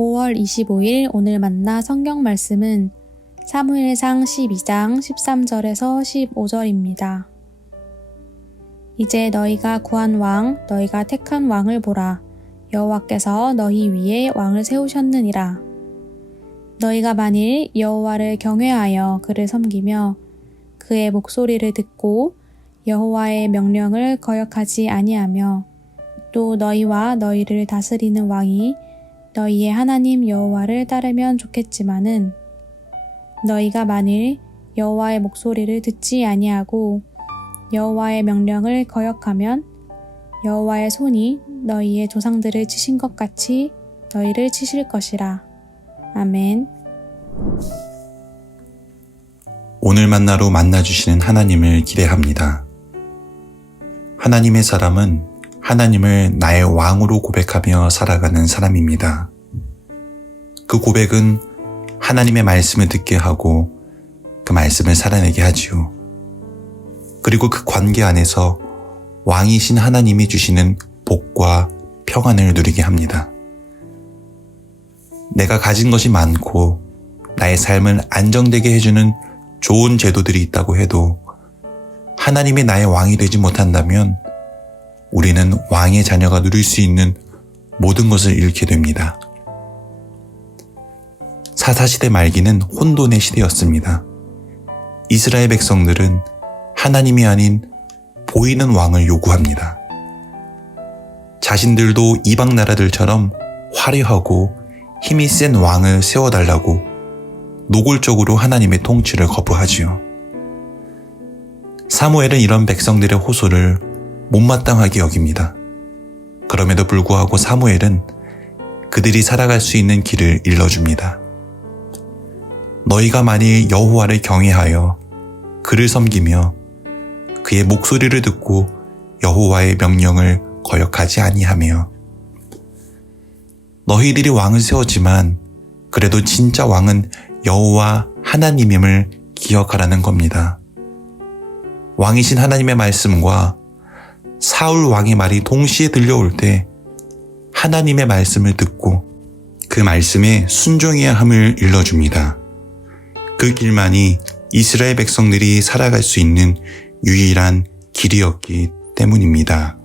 5월 25일 오늘 만나 성경 말씀은 사무엘상 12장 13절에서 15절입니다. 이제 너희가 구한 왕, 너희가 택한 왕을 보라. 여호와께서 너희 위에 왕을 세우셨느니라. 너희가 만일 여호와를 경외하여 그를 섬기며 그의 목소리를 듣고 여호와의 명령을 거역하지 아니하며 또 너희와 너희를 다스리는 왕이 너희의 하나님 여호와를 따르면 좋겠지만은 너희가 만일 여호와의 목소리를 듣지 아니하고 여호와의 명령을 거역하면 여호와의 손이 너희의 조상들을 치신 것 같이 너희를 치실 것이라. 아멘. 오늘 만나로 만나주시는 하나님을 기대합니다. 하나님의 사람은 하나님을 나의 왕으로 고백하며 살아가는 사람입니다. 그 고백은 하나님의 말씀을 듣게 하고 그 말씀을 살아내게 하지요. 그리고 그 관계 안에서 왕이신 하나님이 주시는 복과 평안을 누리게 합니다. 내가 가진 것이 많고 나의 삶을 안정되게 해주는 좋은 제도들이 있다고 해도 하나님이 나의 왕이 되지 못한다면 우리는 왕의 자녀가 누릴 수 있는 모든 것을 잃게 됩니다. 사사시대 말기는 혼돈의 시대였습니다. 이스라엘 백성들은 하나님이 아닌 보이는 왕을 요구합니다. 자신들도 이방 나라들처럼 화려하고 힘이 센 왕을 세워달라고 노골적으로 하나님의 통치를 거부하지요. 사무엘은 이런 백성들의 호소를 못마땅하게 여깁니다. 그럼에도 불구하고 사무엘은 그들이 살아갈 수 있는 길을 일러줍니다. 너희가 만일 여호와를 경외하여 그를 섬기며 그의 목소리를 듣고 여호와의 명령을 거역하지 아니하며 너희들이 왕을 세웠지만 그래도 진짜 왕은 여호와 하나님임을 기억하라는 겁니다. 왕이신 하나님의 말씀과 사울 왕의 말이 동시에 들려올 때 하나님의 말씀을 듣고 그 말씀에 순종해야 함을 일러줍니다. 그 길만이 이스라엘 백성들이 살아갈 수 있는 유일한 길이었기 때문입니다.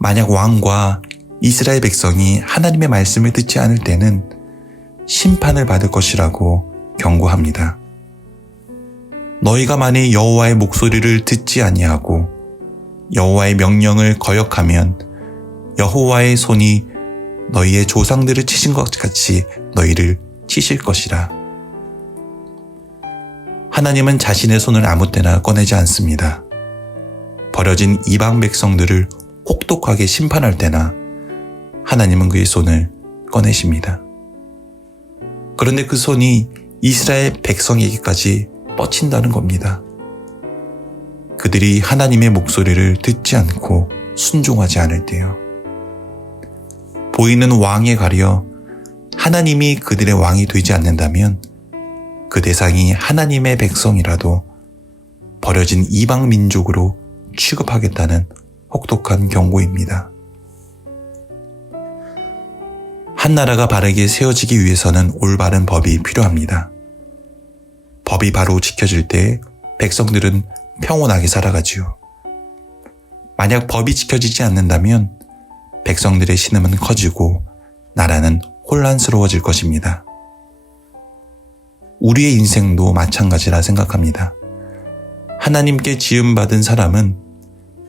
만약 왕과 이스라엘 백성이 하나님의 말씀을 듣지 않을 때는 심판을 받을 것이라고 경고합니다. 너희가 만일 여호와의 목소리를 듣지 아니하고 여호와의 명령을 거역하면 여호와의 손이 너희의 조상들을 치신 것 같이 너희를 치실 것이라. 하나님은 자신의 손을 아무 때나 꺼내지 않습니다. 버려진 이방 백성들을 혹독하게 심판할 때나 하나님은 그의 손을 꺼내십니다. 그런데 그 손이 이스라엘 백성에게까지 뻗친다는 겁니다. 그들이 하나님의 목소리를 듣지 않고 순종하지 않을 때요. 보이는 왕에 가려 하나님이 그들의 왕이 되지 않는다면 그 대상이 하나님의 백성이라도 버려진 이방 민족으로 취급하겠다는 혹독한 경고입니다. 한 나라가 바르게 세워지기 위해서는 올바른 법이 필요합니다. 법이 바로 지켜질 때 백성들은 평온하게 살아가지요. 만약 법이 지켜지지 않는다면 백성들의 신음은 커지고 나라는 혼란스러워질 것입니다. 우리의 인생도 마찬가지라 생각합니다. 하나님께 지음받은 사람은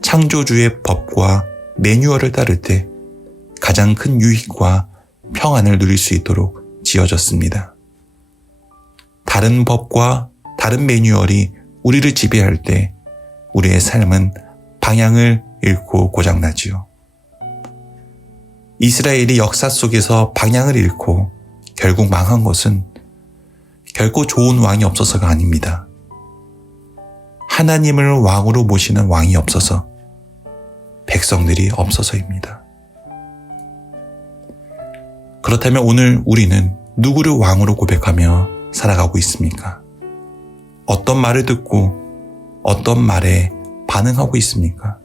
창조주의 법과 매뉴얼을 따를 때 가장 큰 유익과 평안을 누릴 수 있도록 지어졌습니다. 다른 법과 다른 매뉴얼이 우리를 지배할 때 우리의 삶은 방향을 잃고 고장나지요. 이스라엘이 역사 속에서 방향을 잃고 결국 망한 것은 결코 좋은 왕이 없어서가 아닙니다. 하나님을 왕으로 모시는 왕이 없어서, 백성들이 없어서입니다. 그렇다면 오늘 우리는 누구를 왕으로 고백하며 살아가고 있습니까? 어떤 말을 듣고 어떤 말에 반응하고 있습니까?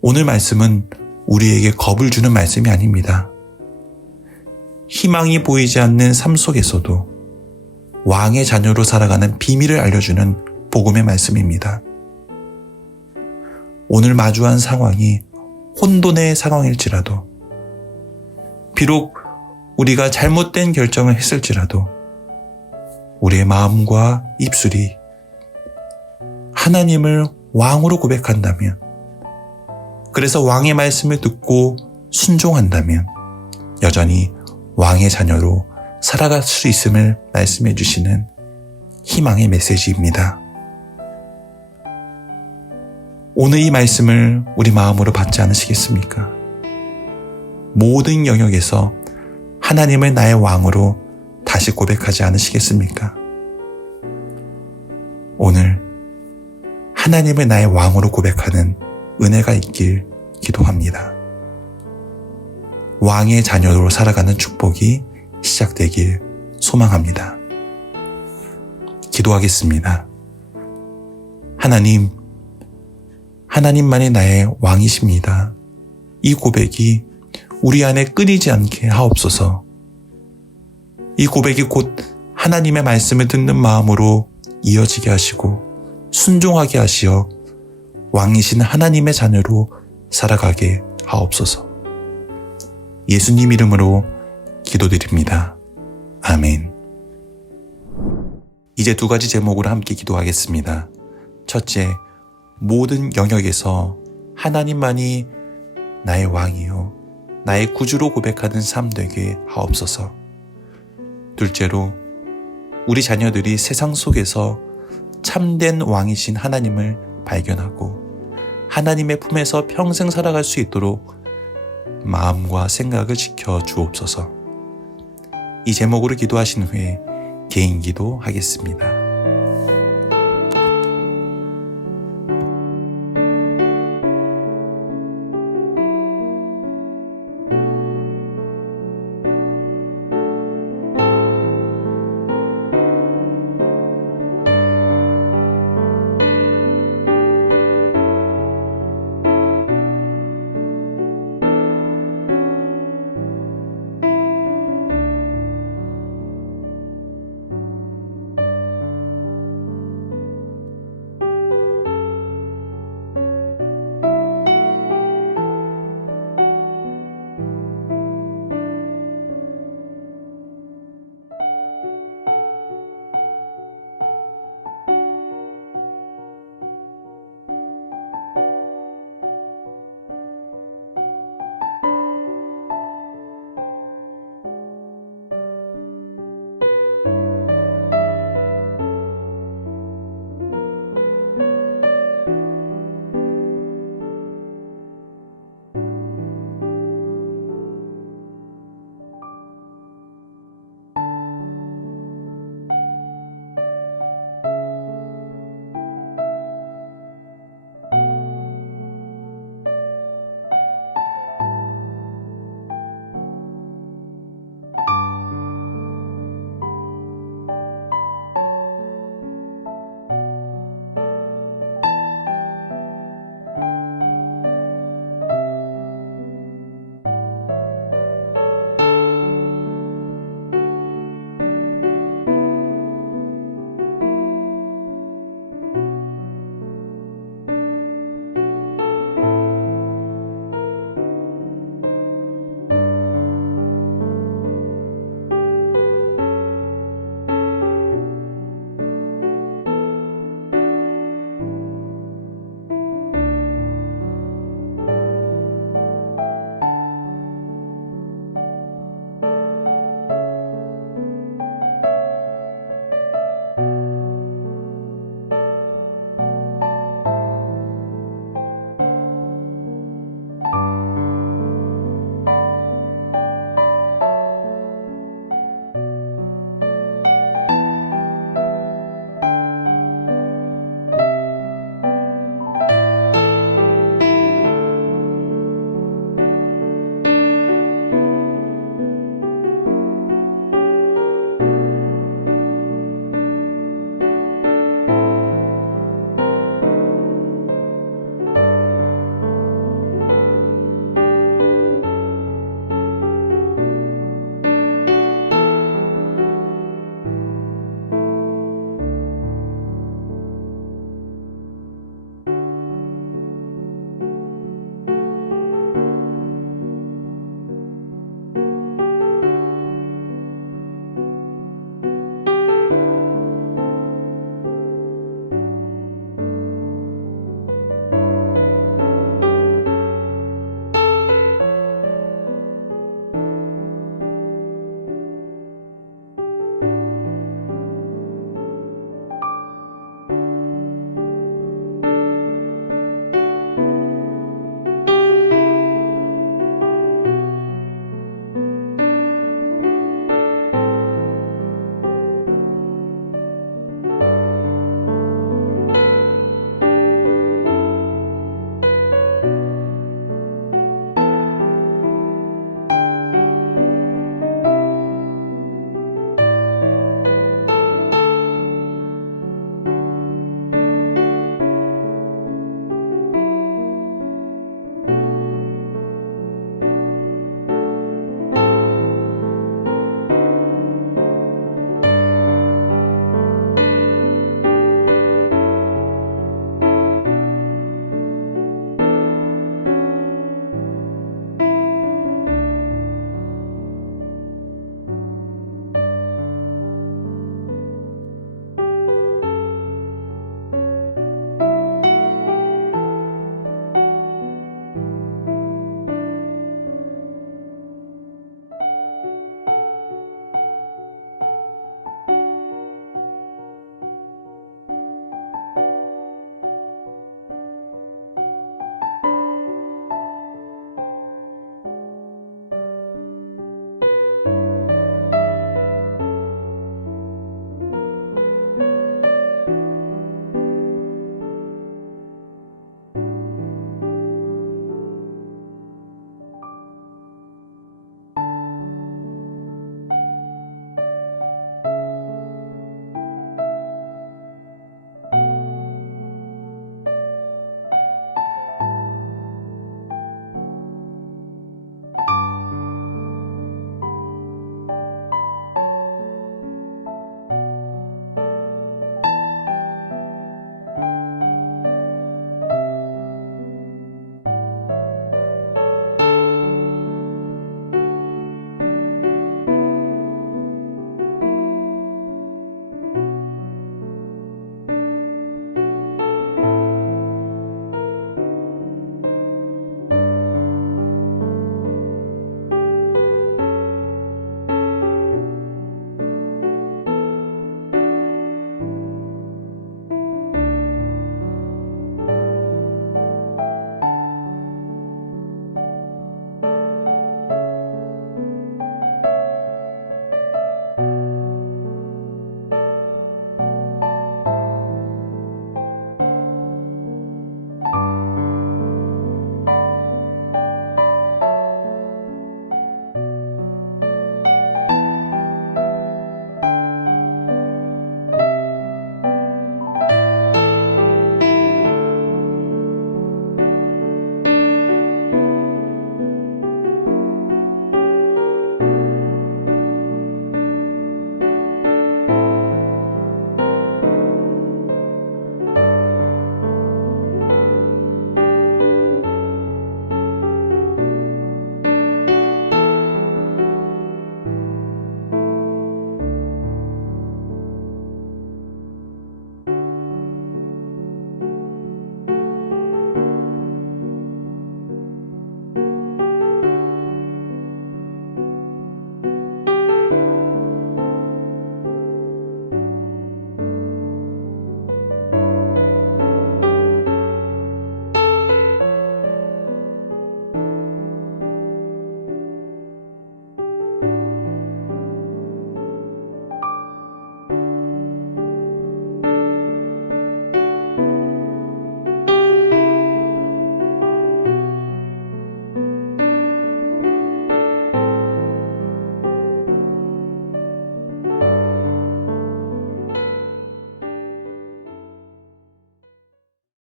오늘 말씀은 우리에게 겁을 주는 말씀이 아닙니다. 희망이 보이지 않는 삶 속에서도 왕의 자녀로 살아가는 비밀을 알려주는 복음의 말씀입니다. 오늘 마주한 상황이 혼돈의 상황일지라도, 비록 우리가 잘못된 결정을 했을지라도 우리의 마음과 입술이 하나님을 왕으로 고백한다면, 그래서 왕의 말씀을 듣고 순종한다면 여전히 왕의 자녀로 살아갈 수 있음을 말씀해 주시는 희망의 메시지입니다. 오늘 이 말씀을 우리 마음으로 받지 않으시겠습니까? 모든 영역에서 하나님을 나의 왕으로 다시 고백하지 않으시겠습니까? 오늘 하나님을 나의 왕으로 고백하는 은혜가 있길 기도합니다. 왕의 자녀로 살아가는 축복이 시작되길 소망합니다. 기도하겠습니다. 하나님만이 나의 왕이십니다. 이 고백이 우리 안에 끊이지 않게 하옵소서. 이 고백이 곧 하나님의 말씀을 듣는 마음으로 이어지게 하시고 순종하게 하시어 왕이신 하나님의 자녀로 살아가게 하옵소서. 예수님 이름으로 기도드립니다. 아멘. 이제 두 가지 제목으로 함께 기도하겠습니다. 첫째, 모든 영역에서 하나님만이 나의 왕이요 나의 구주로 고백하는 삶 되게 하옵소서. 둘째로, 우리 자녀들이 세상 속에서 참된 왕이신 하나님을 발견하고 하나님의 품에서 평생 살아갈 수 있도록 마음과 생각을 지켜 주옵소서. 이 제목으로 기도하신 후에 개인 기도하겠습니다.